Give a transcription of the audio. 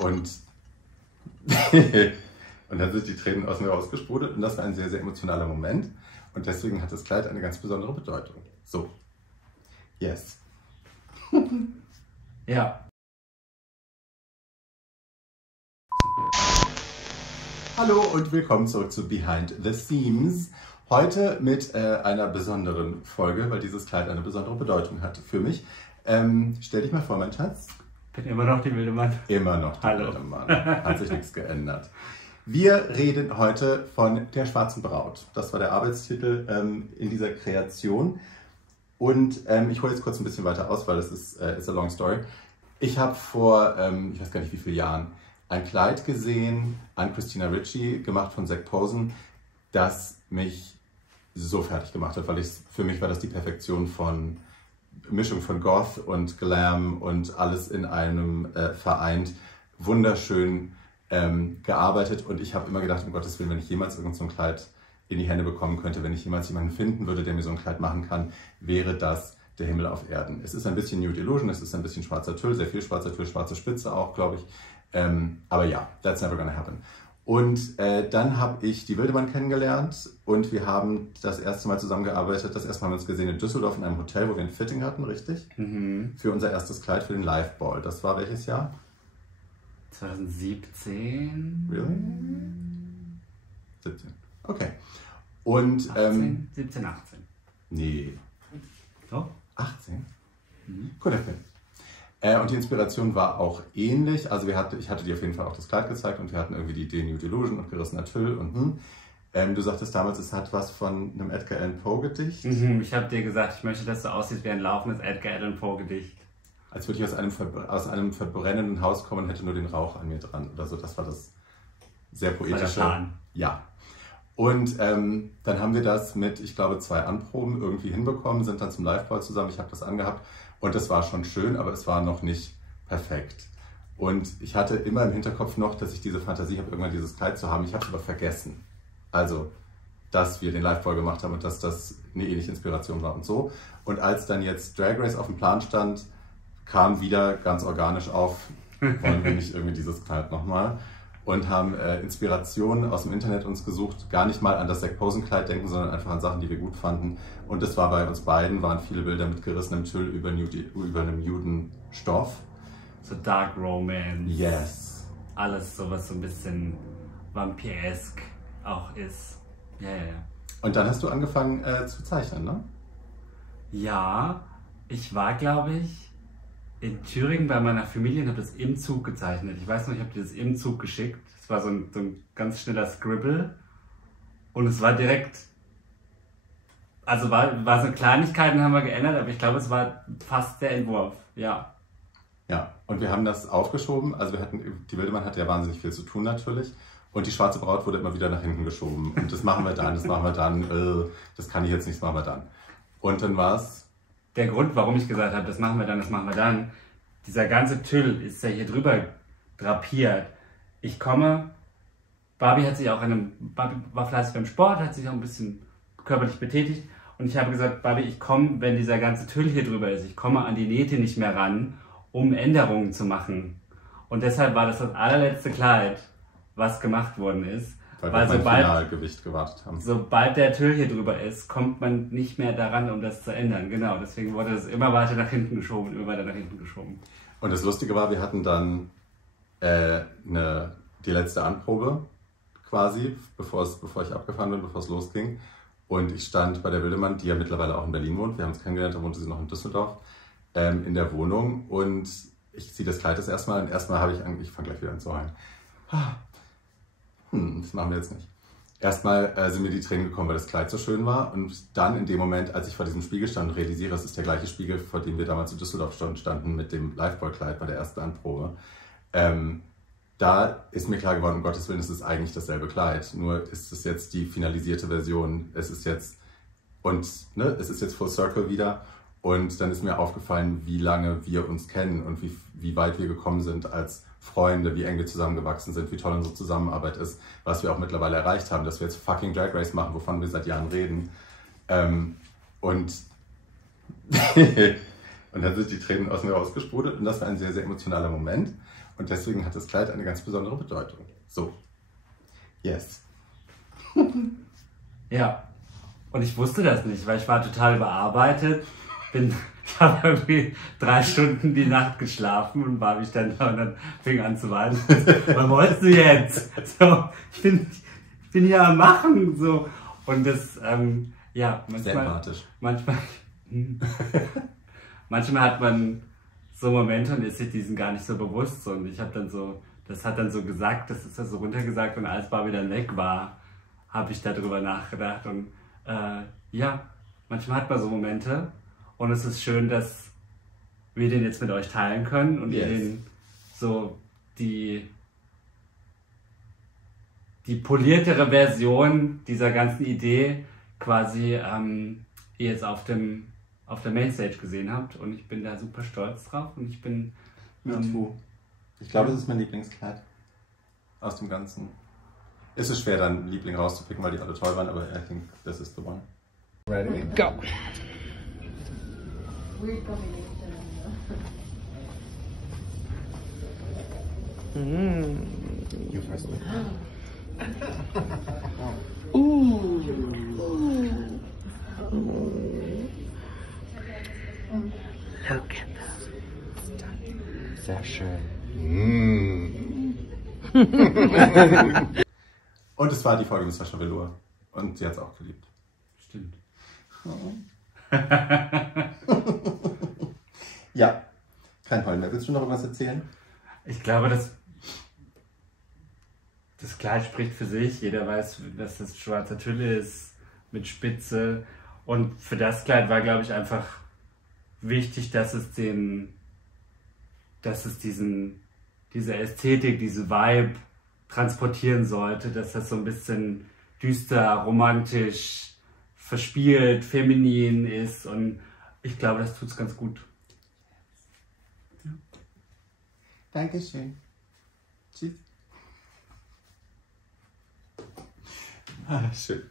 Und, und dann sind die Tränen aus mir rausgesprudelt und das war ein sehr, sehr emotionaler Moment. Und deswegen hat das Kleid eine ganz besondere Bedeutung. So, yes. Ja. Hallo und willkommen zurück zu Behind the Themes. Heute mit einer besonderen Folge, weil dieses Kleid eine besondere Bedeutung hat für mich. Stell dich mal vor, mein Schatz. Bin immer noch die wilde Mann. Immer noch der Hallo. wilde Mann. Hat sich nichts geändert. Wir reden heute von der schwarzen Braut. Das war der Arbeitstitel in dieser Kreation. Und ich hole jetzt kurz ein bisschen weiter aus, weil das ist a long story. Ich habe vor, ich weiß gar nicht wie vielen Jahren, ein Kleid gesehen an Christina Ricci, gemacht von Zac Posen, das mich so fertig gemacht hat, weil für mich war das die Perfektion von Mischung von Goth und Glam und alles in einem vereint. Wunderschön gearbeitet und ich habe immer gedacht, um Gottes Willen, wenn ich jemals irgend so ein Kleid in die Hände bekommen könnte, wenn ich jemals jemanden finden würde, der mir so ein Kleid machen kann, wäre das der Himmel auf Erden. Es ist ein bisschen Nude Illusion, es ist ein bisschen schwarzer Tüll, sehr viel schwarzer Tüll, schwarze Spitze auch, glaube ich. Aber ja, that's never gonna happen. Und dann habe ich die Wildemann kennengelernt und wir haben das erste Mal zusammengearbeitet. Das erste Mal haben wir uns gesehen in Düsseldorf in einem Hotel, wo wir ein Fitting hatten, richtig? Mhm. Für unser erstes Kleid für den Live Ball. Das war welches Jahr? 2017. Really? 17. Okay. Und 17, 18. Nee. So? 18? Mhm. Cool, okay. Und die Inspiration war auch ähnlich. Also ich hatte dir auf jeden Fall auch das Kleid gezeigt und wir hatten irgendwie die Idee Nude Illusion und gerissener Tüll und du sagtest damals, es hat was von einem Edgar Allan Poe Gedicht. Mhm, ich habe dir gesagt, ich möchte, dass du aussiehst wie ein laufendes Edgar Allan Poe Gedicht. Als würde ich aus einem verbrennenden Haus kommen und hätte nur den Rauch an mir dran oder so. Das war das sehr poetische. Das war der Plan. Ja. Und dann haben wir das mit, ich glaube, 2 Anproben irgendwie hinbekommen, sind dann zum Liveball zusammen. Ich habe das angehabt. Und das war schon schön, aber es war noch nicht perfekt. Und ich hatte immer im Hinterkopf noch, dass ich diese Fantasie habe, irgendwann dieses Kleid zu haben. Ich habe es aber vergessen. Also, dass wir den Live-Ball gemacht haben und dass das eine ähnliche Inspiration war und so. Und als dann jetzt Drag Race auf dem Plan stand, kam wieder ganz organisch auf, wollen wir nicht irgendwie dieses Kleid nochmal. Und haben Inspirationen aus dem Internet uns gesucht, gar nicht mal an das Zac Posen Kleid denken, sondern einfach an Sachen, die wir gut fanden. Und das war bei uns beiden, waren viele Bilder mit gerissenem Tüll über einem Judenstoff. So Dark Romance. Yes. Alles so, was so ein bisschen vampiresk auch ist. Ja, ja, ja. Und dann hast du angefangen zu zeichnen, ne? Ja, ich war, glaube ich, in Thüringen bei meiner Familie und habe das im Zug gezeichnet. Ich weiß noch, ich habe dir das im Zug geschickt. Es war so ein ganz schneller Scribble. Und es war direkt, also war so Kleinigkeiten haben wir geändert, aber ich glaube, es war fast der Entwurf, ja. Ja, und wir haben das aufgeschoben. Also die Wildemann hatte ja wahnsinnig viel zu tun natürlich. Und die schwarze Braut wurde immer wieder nach hinten geschoben. Und das machen wir dann, das machen wir dann, das kann ich jetzt nicht, das machen wir dann. Und dann war es... Der Grund, warum ich gesagt habe, das machen wir dann, das machen wir dann, dieser ganze Tüll ist ja hier drüber drapiert. Ich komme, Barbie war fleißig beim Sport, hat sich auch ein bisschen körperlich betätigt und ich habe gesagt, Barbie, ich komme, wenn dieser ganze Tüll hier drüber ist, ich komme an die Nähte nicht mehr ran, um Änderungen zu machen. Und deshalb war das allerletzte Kleid, was gemacht worden ist. Weil wir auf ein Finalgewicht gewartet haben. Sobald der Tüll hier drüber ist, kommt man nicht mehr daran, um das zu ändern. Genau, deswegen wurde es immer weiter nach hinten geschoben, immer weiter nach hinten geschoben. Und das Lustige war, wir hatten dann die letzte Anprobe quasi, bevor ich abgefahren bin, bevor es losging. Und ich stand bei der Wildemann, die ja mittlerweile auch in Berlin wohnt. Wir haben uns kennengelernt, da wohnte sie noch in Düsseldorf, in der Wohnung. Und ich ziehe das Kleid das erste Mal und erstmal habe ich fange gleich wieder an zu heulen. Das machen wir jetzt nicht. Erstmal sind mir die Tränen gekommen, weil das Kleid so schön war. Und dann in dem Moment, als ich vor diesem Spiegel stand und realisiere, es ist der gleiche Spiegel, vor dem wir damals in Düsseldorf standen mit dem Liveball-Kleid bei der ersten Anprobe. Da ist mir klar geworden, um Gottes Willen, es ist eigentlich dasselbe Kleid. Nur ist es jetzt die finalisierte Version. Es ist jetzt Full Circle wieder. Und dann ist mir aufgefallen, wie lange wir uns kennen und wie weit wir gekommen sind als Freunde, wie eng wir zusammengewachsen sind, wie toll unsere Zusammenarbeit ist, was wir auch mittlerweile erreicht haben, dass wir jetzt fucking Drag Race machen, wovon wir seit Jahren reden. Und Und dann sind die Tränen aus mir rausgesprudelt und das war ein sehr, sehr emotionaler Moment. Und deswegen hat das Kleid eine ganz besondere Bedeutung. So. Yes. Ja. Und ich wusste das nicht, weil ich war total überarbeitet. Ich habe irgendwie 3 Stunden die Nacht geschlafen und war mich dann da und dann fing an zu weinen. Was wolltest du jetzt? So, ich bin hier am Machen. So. Und das, ja, Sehr empathisch. Manchmal hat man so Momente und ist sich diesen gar nicht so bewusst. Und ich habe dann so, das hat dann so gesagt, das ist das so runtergesagt und als Barbie dann weg war, habe ich darüber nachgedacht. Und ja, manchmal hat man so Momente und es ist schön, dass wir den jetzt mit euch teilen können und ihr den so die poliertere Version dieser ganzen Idee quasi ihr jetzt auf der Mainstage gesehen habt und ich bin da super stolz drauf und ich bin... Ich glaube, das ist mein Lieblingskleid aus dem Ganzen. Es ist schwer, dann einen Liebling rauszupicken, weil die alle toll waren, aber I think this is the one. Ready? Go! Weird combination. You first. Look at this. Sehr schön. Und es war die Folge mit Sascha Velour. Und sie hat es auch geliebt. Stimmt. Ja, kein Heulen mehr. Willst du noch irgendwas erzählen? Ich glaube, das Kleid spricht für sich. Jeder weiß, dass das schwarzer Tülle ist mit Spitze. Und für das Kleid war, glaube ich, einfach wichtig, dass es diese Ästhetik, diese Vibe transportieren sollte, dass das so ein bisschen düster, romantisch, verspielt, feminin ist. Und ich glaube, das tut es ganz gut. Ja. Dankeschön. Tschüss. Schön.